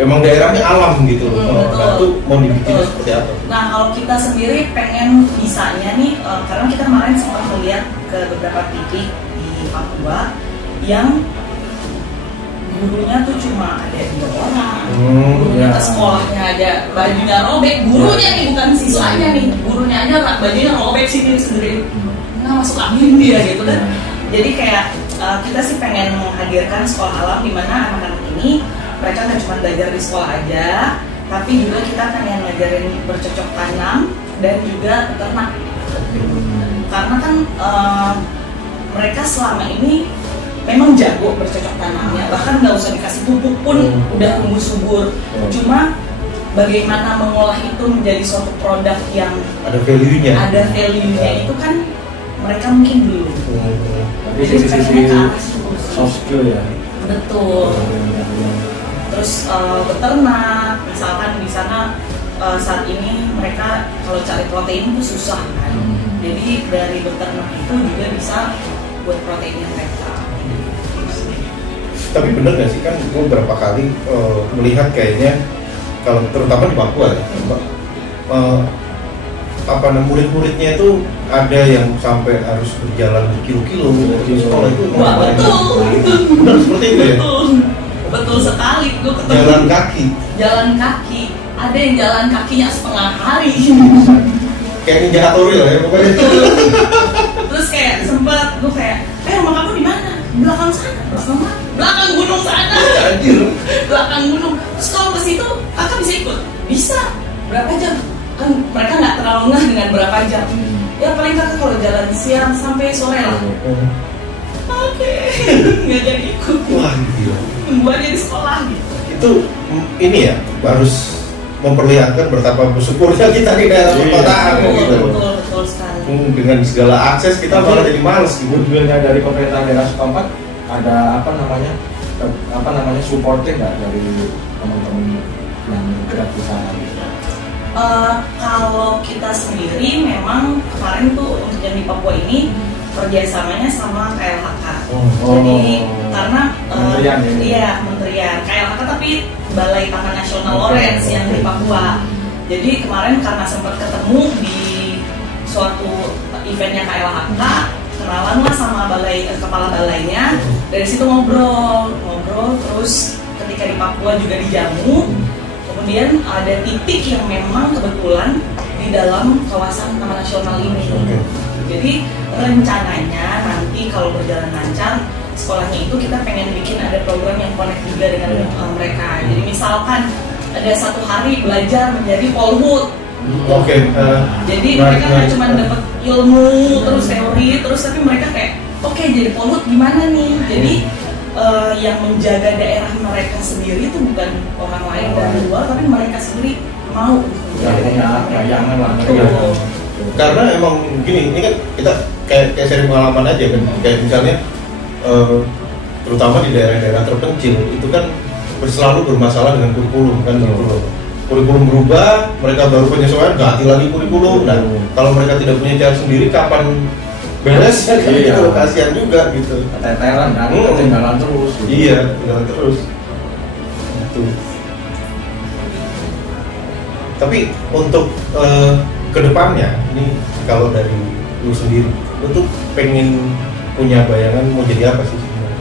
emang daerahnya alam gitu. Nah, itu mau dibikin seperti apa? Nah, kalau kita sendiri pengen bisanya nih, karena kita kemarin sempat melihat ke beberapa titik di Papua yang gurunya tuh cuma ada 2 orang, gurunya ke sekolahnya aja bajunya robek, gurunya nih bukan siswanya nih, gurunya aja bajunya robek sendiri, nggak masuk angin dia gitu kan. Jadi kayak kita sih pengen menghadirkan sekolah alam di mana anak-anak ini mereka nggak cuma belajar di sekolah aja, tapi juga kita pengen ngajarin bercocok tanam dan juga beternak. Karena kan mereka selama ini memang jago bercocok tanamnya, bahkan nggak usah dikasih pupuk pun udah tumbuh subur. Cuma bagaimana mengolah itu menjadi suatu produk yang ada value-nya. Ada value-nya itu kan mereka mungkin belum. Jadi sisi soft skill ya. Betul. Terus beternak, misalkan di sana saat ini mereka kalau cari protein itu susah kan. Jadi dari beternak itu juga bisa buat proteinnya mereka. Tapi bener nggak sih, kan gue beberapa kali melihat kayaknya kalau terutama di Papua ya, murid-muridnya itu ada yang sampai harus berjalan berkilo-kilo dari sekolah itu. Betul. Benar seperti itu ya? Betul sekali. Gue ketemu jalan kaki. Ada yang jalan kakinya setengah hari. Kayak ninja Hattori lah ya pokoknya. Terus kayak sempat gue kayak, rumah kamu di mana? Belakang sana. Belakang gunung sana. Belakang gunung. Terus kalau ke situ kakak bisa ikut? Bisa. Berapa jam? Kan mereka nggak terlalu ngeh dengan berapa jam. Ya paling kakak kalau jalan siang sampai sore lah. Oke. Nggak jadi ikut. Wah gila. Tunggu aja di sekolah gitu. Itu ini ya, harus memperlihatkan betapa bersyukurnya kita di daerah perkotaan gitu. Betul sekali. Dengan segala akses kita malah jadi males gitu. Goodwill-nya dari pemerintah daerah setempat ada apa namanya supporting nggak dari teman-teman yang gerak di sana? Kalau kita sendiri memang kemarin tuh untuk yang di Papua ini kerjasamanya sama KLHK. Jadi karena Kementerian KLHK tapi Balai Pangan Nasional Lawrence yang di Papua. Jadi kemarin karena sempat ketemu di suatu eventnya KLHK, kenalan lah sama kepala balainya. Dari situ ngobrol terus ketika di Papua juga dijamu. Kemudian ada titik yang memang kebetulan di dalam kawasan Taman Nasional ini. Jadi rencananya nanti kalau berjalan lancar sekolahnya itu kita pengen bikin ada program yang connect juga dengan mereka. Jadi misalkan ada 1 hari belajar menjadi polhut. Oke. Jadi mereka nggak cuma dapat ilmu terus teori terus, tapi mereka kayak oke, jadi polhut gimana nih? Jadi yang menjaga daerah mereka sendiri itu bukan orang lain dari luar, tapi mereka sendiri mau punya bayangan lah. Karena emang gini, ini kan kita kayak sering pengalaman aja kan, kayak misalnya terutama di daerah-daerah terpencil itu kan selalu bermasalah dengan kurikulum kan gitu loh. Kurikulum berubah, mereka baru penyesuaian, ganti lagi kurikulum. Nah, kalau mereka tidak punya cara sendiri, kapan beres ya kan gitu, kasihan juga gitu. Keteteran kan, ketinggalan terus. Gitu. Iya, ketinggalan terus. Gitu. Tapi untuk kedepannya, ini kalau dari lu sendiri, lu tuh pengen punya bayangan mau jadi apa sih sebenarnya?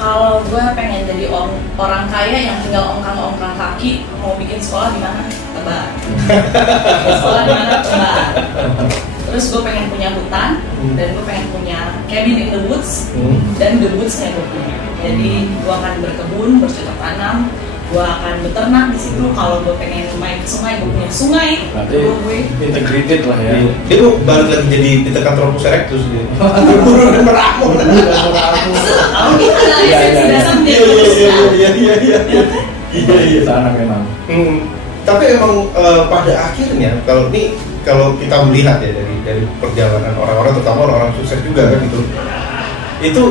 Kalau gue pengen jadi orang kaya yang tinggal ongkang-ongkang kaki, mau bikin sekolah di mana? Tebak. Sekolah di mana? Tebak. Terus gue pengen punya hutan dan gue pengen punya cabin in the woods dan the woods-nya gue punya. Jadi gue akan berkebun, bercocok tanam, gue akan beternak di situ. Kalau gue pengen main ke sungai, gue punya sungai. Berarti gue integrated lah ya. Dia tuh balik lagi jadi Pithecanthropus erectus dia. Berburu dan meramu. Kalau kita ada esensi dasar menjadi manusia. Iya. Sana memang. Tapi emang pada akhirnya kalau kita melihat ya dari perjalanan orang-orang, terutama orang-orang sukses juga kan gitu, itu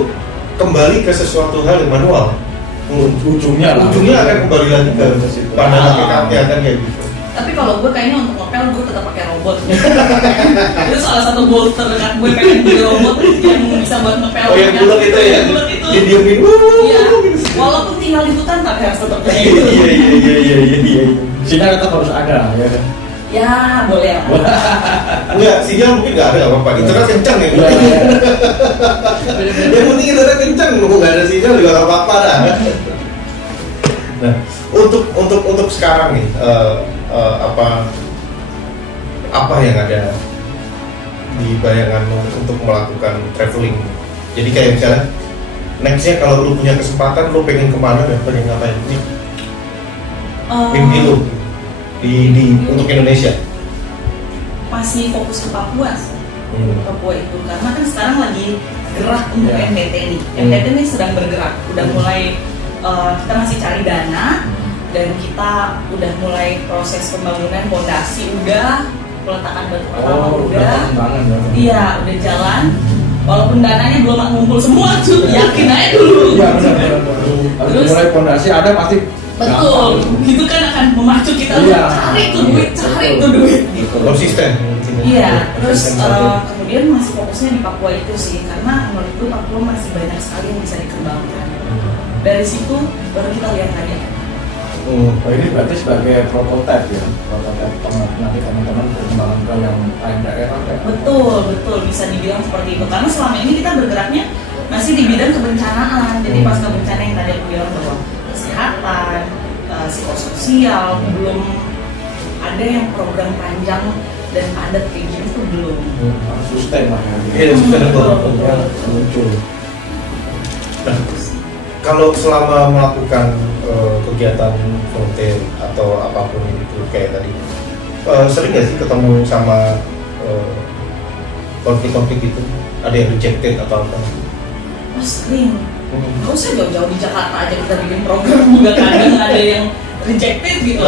kembali ke sesuatu hal yang manual. Ujungnya akan kembali lagi ke pada hakikatnya kan kayak gitu. Tapi kalau gue kayaknya untuk ngepel gue tetap pakai robot. Itu salah satu goal terdekat gue, pengen beli robot yang bisa buat ngepel. Oh yang bulat itu ya? Bulat itu. Didiemin. Iya. Walaupun tinggal di hutan tapi harus tetap kayak gitu. Iya. Sinyal tetap harus ada ya kan. Ya boleh lah. Enggak, sinyal mungkin nggak ada nggak apa-apa. Internet kencang ya. Yang penting internet kencang, nggak ada sinyal juga nggak apa-apa dah. Nah, untuk sekarang nih apa yang ada di bayanganmu untuk melakukan traveling? Jadi kayak misalnya nextnya kalau lu punya kesempatan lu pengen kemana dan pengen ngapain nih? Mimpi lu di untuk Indonesia? Masih fokus ke Papua sih. Papua itu karena kan sekarang lagi gerak untuk NTT nih. NTT ini sedang bergerak, udah mulai kita masih cari dana dan kita udah mulai proses pembangunan fondasi, udah peletakan batu pertama udah. Iya, udah jalan. Walaupun dananya belum ngumpul semua, cuy, yakin aja dulu. Iya, benar. Terus mulai fondasi ada pasti. Betul, itu kan akan memacu kita cari tuh duit gitu. Konsisten. Iya, terus kemudian masih fokusnya di Papua itu sih, karena menurut gue Papua masih banyak sekali yang bisa dikembangkan. Dari situ baru kita lihat aja. Oh, ini berarti sebagai prototipe ya, prototipe nanti teman-teman perkembangan ke yang lain daerah ya. Betul, bisa dibilang seperti itu. Karena selama ini kita bergeraknya masih di bidang kebencanaan. Jadi pasca bencana yang tadi aku bilang bahwa kesehatan, psikososial, belum ada yang program panjang dan padat kayak gini tuh belum. Sustain lah ya. Iya, muncul. Nah, kalau selama melakukan kegiatan volunteer atau apapun itu kayak tadi, sering nggak sih ketemu sama konflik-konflik gitu? Ada yang rejected atau apa? Oh sering. Gak usah jauh-jauh di Jakarta aja kita bikin program juga kadang ada yang rejected gitu.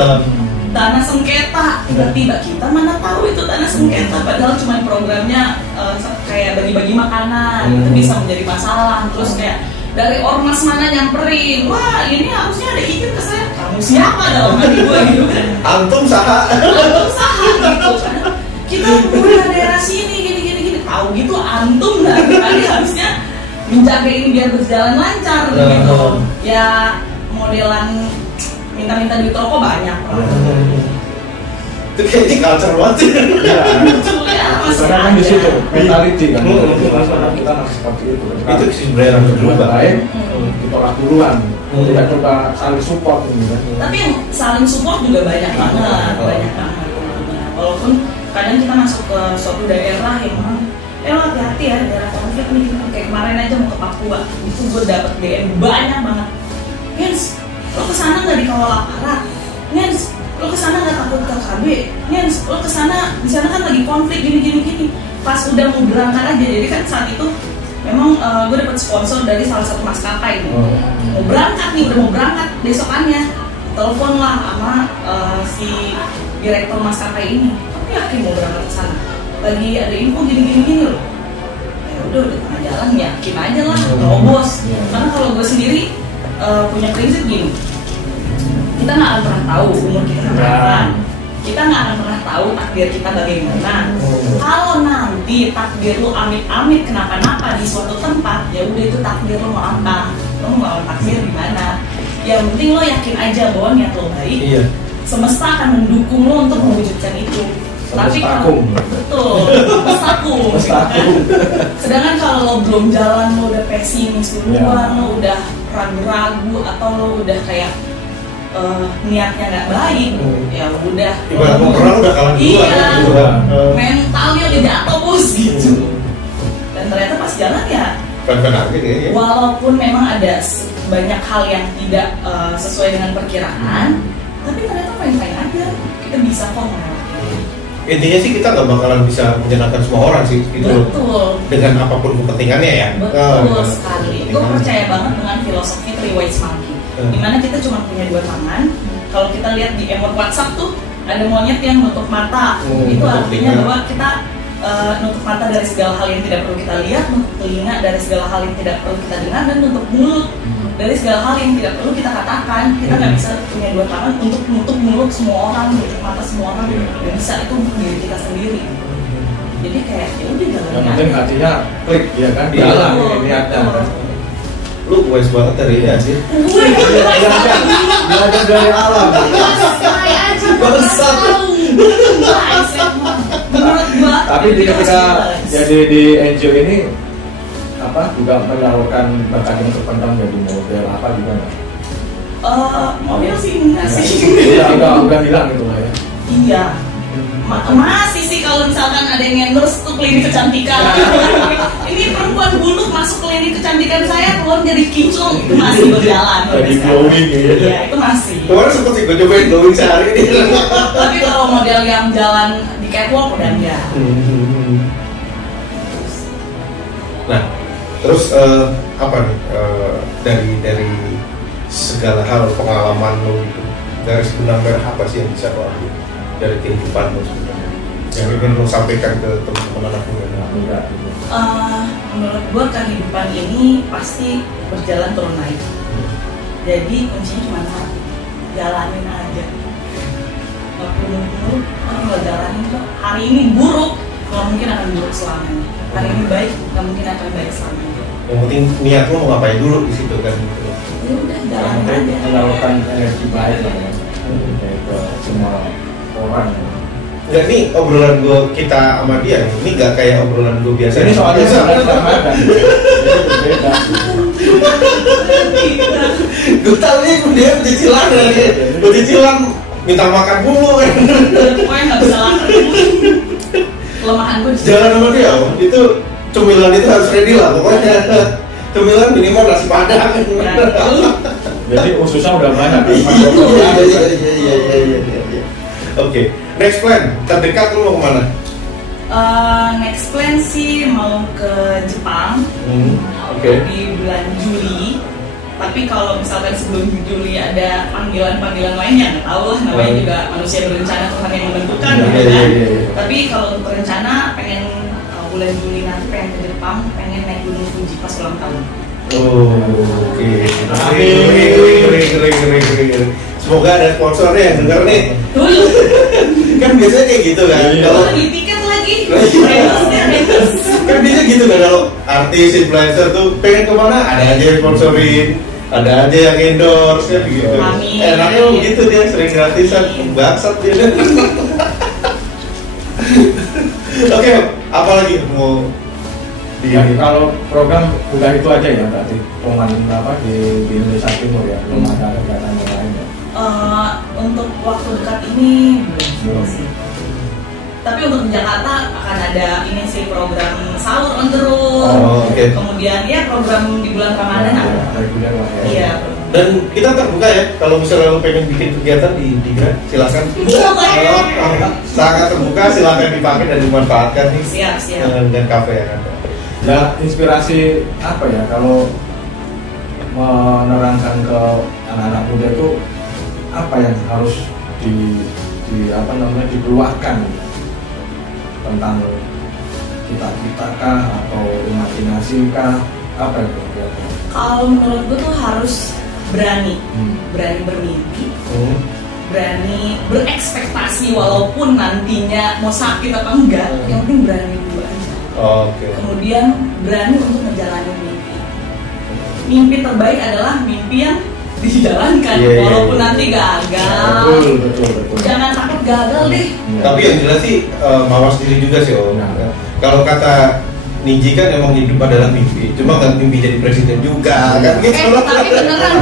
Tanah sengketa, tiba-tiba kita mana tahu itu tanah sengketa, padahal cuma programnya kayak bagi-bagi makanan, itu bisa menjadi masalah. Terus kayak dari ormas mana nyamperin, wah ini harusnya ada izin ke saya, kamu siapa dalam hati gue gitu kan? Antum saha gitu kan? Kita punya daerah sini gini, tahu gitu antum lah, tadi harusnya menjaga ini biar berjalan lancar gitu. Ya modelan minta-minta duit rokok banyak. Itu kayaknya culture banget. Karena kan di situ mentality kan. Kita masih seperti itu. Itu sebenarnya yang berubah. Baik, ditolak duluan. Tidak coba saling support gitu. Tapi yang saling support juga banyak banget. Walaupun kadang kita masuk ke suatu daerah yang memang hati-hati ya, daerah konflik nih. Kayak kemarin aja mau ke Papua, itu gue dapet DM banyak banget. Gens, lo kesana nggak dikawal aparat? Nens, lo kesana nggak takut KKB? Nens, lo kesana, di sana kan lagi konflik gini. Pas udah mau berangkat aja, jadi kan saat itu memang gue dapet sponsor dari salah satu maskapai nih. Mau berangkat nih, udah mau berangkat besokannya, telepon lah sama si direktur maskapai ini. Kamu yakin mau berangkat ke sana? Lagi ada info gini loh. Ya udah tengah jalan, yakin aja lah, bos. Karena kalau gue sendiri punya prinsip gini, kita nggak akan pernah tahu umur kita kapan. Kita nggak akan pernah tahu takdir kita bagaimana. Kalau nanti takdir lu amit-amit kenapa-napa di suatu tempat, ya udah itu takdir lo mau apa, lo mau takdir di mana. Yang penting lo yakin aja bahwa niat lo baik. Iya. Semesta akan mendukung lo untuk mewujudkan itu. Tapi kalau betul, mestakum. Sedangkan kalau lo belum jalan, lo udah pesimis duluan, lo udah ragu-ragu atau lo udah kayak niatnya nggak baik, ya udah. Ibarat mau perang udah kalah duluan. Iya, gitu kan. mentalnya udah jatuh bos gitu. Dan ternyata pas jalan ya, Kan aja ya. walaupun memang ada banyak hal yang tidak sesuai dengan perkiraan, tapi ternyata fine-fine aja. Kita bisa kok melewati. Intinya sih kita nggak bakalan bisa menyenangkan semua orang sih, gitu. Betul. Dengan apapun kepentingannya ya. Betul sekali. Gue percaya banget dengan filosofi Three White Monkey. Dimana kita cuma punya 2 tangan. Kalau kita lihat di emot WhatsApp tuh ada monyet yang nutup mata. Itu artinya bahwa kita nutup mata dari segala hal yang tidak perlu kita lihat, nutup telinga dari segala hal yang tidak perlu kita dengar, dan nutup mulut dari segala hal yang tidak perlu kita katakan. Kita nggak bisa punya 2 tangan untuk nutup mulut semua orang, nutup mata semua orang. Nggak bisa, itu untuk diri kita sendiri. Jadi kayak ya udah jalan. Yang penting hatinya klik ya kan, jalan ini ada. Lu wise banget dari ini anjir. Gue Belajar dari alam. Tapi ketika jadi di NGO ini apa juga menyalurkan bakat yang terpendam jadi model apa juga nggak? Mobil sih enggak sih. Iya, udah hilang gitu lah ya. Iya. Masih sih kalau misalkan ada yang endorse tuh klinik kecantikan. Ini perempuan buluk masuk klinik kecantikan saya keluar jadi kinclong, itu masih berjalan. Jadi glowing gitu. Iya, itu masih. Kemarin sempet sih gue cobain glowing sehari ini. Tapi kalau model yang jalan di catwalk udah enggak. Nah, terus apa nih dari segala hal pengalaman lo gitu, garis benang merah apa sih yang bisa lo ambil dari kehidupan lo sebenarnya yang ingin lo sampaikan ke teman-teman anak muda? Menurut gue kehidupan ini pasti berjalan turun naik. Jadi kuncinya cuma satu, jalanin aja. Gak perlu muluk, tinggal jalanin kok. Hari ini buruk, gak mungkin akan buruk selamanya. Hari ini baik, gak mungkin akan baik selamanya. Yang penting niat lo mau ngapain dulu di situ kan? Ya udah jalanin aja. Menyalurkan energi baik lah ya ke semua orang. Enggak, nih obrolan kita sama dia nih, ini gak kayak obrolan gue biasa. Ini soalnya kan berbeda. Gue tau nih dia pecicilan ya, pecicilan minta makan mulu kan. Pokoknya gak bisa lapar. Kelemahan gue Jangan sama dia, itu cemilan itu harus ready lah pokoknya. Cemilan minimal nasi padang. Jadi ususnya udah banyak. Iya. Oke, next plan terdekat lu mau kemana? Next plan sih mau ke Jepang. Di bulan Juli. Tapi kalau misalkan sebelum Juli ada panggilan-panggilan lainnya, nggak tahu lah, namanya juga manusia berencana, Tuhan yang menentukan. Tapi kalau untuk berencana pengen bulan Juli nanti pengen ke Jepang, pengen naik Gunung Fuji pas ulang tahun. Oke. Keren. Semoga ada sponsornya yang denger nih. Dulu Kan biasanya kayak gitu kan. Kalau di tiket lagi, Endorse. Kan biasanya gitu kan, kalau artis influencer tuh pengen kemana ada aja yang sponsorin, ada aja yang endorse kan begitu. Amin. Enaknya begitu dia sering gratisan, bangsat dia. Oke, apa lagi mau kalau program udah itu aja ya berarti pemain apa di Indonesia Timur ya, belum ada kegiatan yang lain ya. Untuk waktu dekat ini belum sih. Tapi untuk di Jakarta akan ada ini sih program sahur on the road. Oke. Kemudian ya program di bulan Ramadan ada. Reguler lah ya. Iya, program Dan kita terbuka ya, kalau misalnya lo pengen bikin kegiatan di Digra, silakan. Sangat terbuka, silakan dipakai dan dimanfaatkan nih. Siap. Dengan kafe yang ada. Nah, inspirasi apa ya kalau menerangkan ke anak-anak muda itu apa yang harus dikeluarkan tentang kita kah atau imajinasi kah, apa itu? Kalau menurut gue tuh harus berani bermimpi, berani berekspektasi walaupun nantinya mau sakit apa enggak, yang penting berani dulu aja. Oke. Kemudian berani untuk menjalani mimpi. Mimpi terbaik adalah mimpi yang dijalankan, walaupun nanti gagal. Betul. Jangan takut gagal deh. Tapi yang jelas sih mawas diri juga sih Om. Kalau kata Niji kan emang hidup adalah mimpi, cuma nggak mimpi jadi presiden juga kan gitu. Tapi beneran,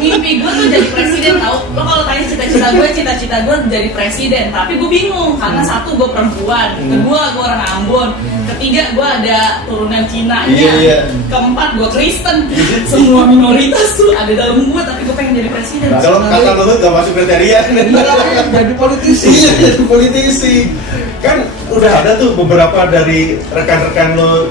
mimpi gue tuh jadi presiden tau. Lo kalau tanya cita-cita gue jadi presiden, tapi gue bingung karena satu gue perempuan, kedua gue orang Ambon, ketiga gue ada turunan Cinanya, keempat gue Kristen, semua minoritas tuh ada dalam gue, tapi gue pengen jadi presiden. Kalau kata lo nggak masuk kriteria, jadi politisi. Iya, jadi politisi. Kan udah ada tuh beberapa dari rekan-rekan lo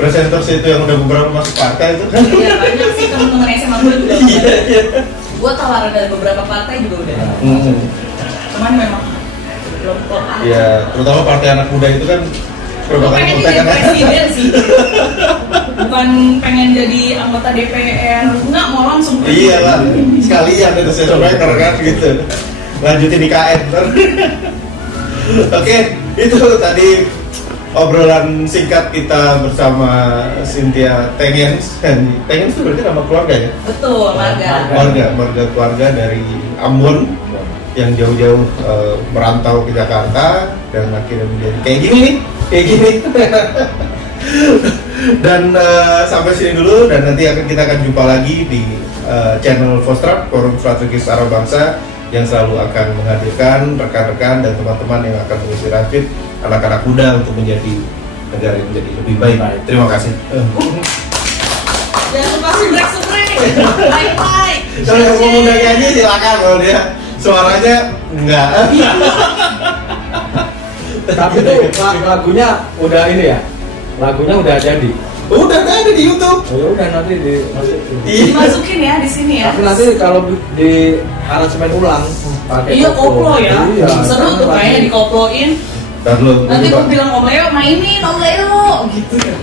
presenters itu yang udah beberapa masuk partai itu kan. Iya banyak sih teman-teman SMA gue juga. Iya. Gue tawaran dari beberapa partai juga udah. Cuman memang belum klop aja. Iya, terutama partai anak muda itu kan Gue pengen jadi presiden sih. Bukan pengen jadi anggota DPR. Enggak, mau langsung. Iya lah, sekalian itu survivor kan gitu. Lanjutin IKN. Oke, itu tadi obrolan singkat kita bersama Cynthia Tengens. Tengens itu berarti nama keluarga ya? Betul, Marga keluarga dari Ambon yang jauh-jauh merantau ke Jakarta dan akhirnya menjadi kayak gini. Dan sampai sini dulu, dan nanti kita akan jumpa lagi di channel Fostrap, Forum Strategis Arah Bangsa, yang selalu akan menghadirkan rekan-rekan dan teman-teman yang akan mengisi rakit anak-anak muda untuk menjadi negara yang menjadi lebih baik. Terima kasih. Jangan lupa subrek. Like. Kalau yang mau muda nyanyi silakan, kalau dia suaranya enggak. Tapi tuh lagunya udah ini ya, lagunya udah jadi. Udah ada di YouTube. Oh, udah nanti Dimasukin ya di sini ya. Tapi nanti kalau di aransemen ulang pakai koplo ya. Iya. Seru tuh kayaknya dikoploin. Nanti gue bilang Om Leo mainin Om Leo gitu ya.